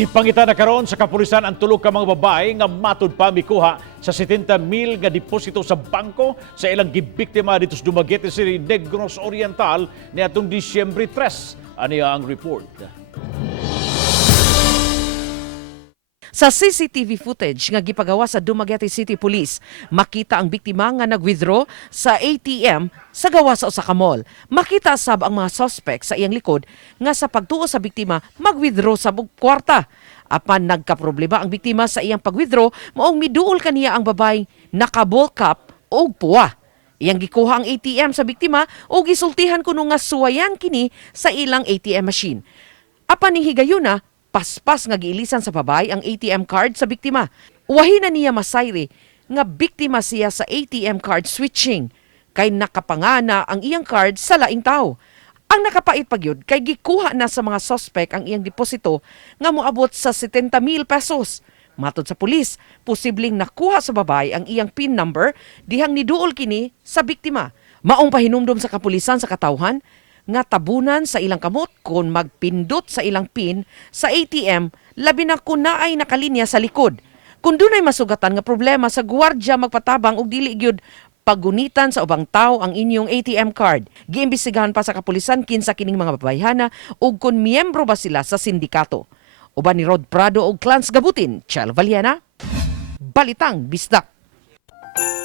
Gipangita na karon sa kapulisan ang tulo ka mga babae nga matud pa mikuha sa 70,000 nga deposito sa bangko sa ilang gibiktima dito sa Dumaguete City, Negros Oriental niadtong Disyembre 3. Aniya ang report. Sa CCTV footage nga gipagawa sa Dumaguete City Police, makita ang biktima nga nag-withdraw sa ATM sa gawa sa usa ka mall. Makita sab ang mga suspek sa iyang likod nga sa pagtuo sa biktima mag-withdraw sa kwarta. Apan nagkaproblema ang biktima sa iyang pag-withdraw, maong miduol kaniya ang babae naka-ball cap og puwa. Iyang gikuha ang ATM sa biktima o gisultihan kuno nga suwayan kini sa ilang ATM machine. Apan ning higayuna, paspas nga giilisan sa babae ang ATM card sa biktima. Wahi na niya masayri nga biktima siya sa ATM Card Switching kay nakapangana ang iyang card sa laing tao. Ang nakapait pagyud kay gikuha na sa mga suspek ang iyang deposito nga moabot sa 70,000 pesos. Matod sa pulis, posibleng nakuha sa babae ang iyang PIN number dihang niduol kini sa biktima. Maong pahinumdom sa kapulisan sa katawhan nga tabunan sa ilang kamot kung magpindot sa ilang PIN sa ATM labi na kung naay nakalinya sa likod. Kung dunay masugatan nga problema sa gwardiya magpatabang og dili gyud pagunitan sa ubang tao ang inyong ATM card. Giimbestigahan pa sa kapulisan kinsa kining mga babayhana ug kung miyembro ba sila sa sindikato. Uban ni Rod Prado og Clans Gabutin, Chel Valiana, Balitang Bisdak.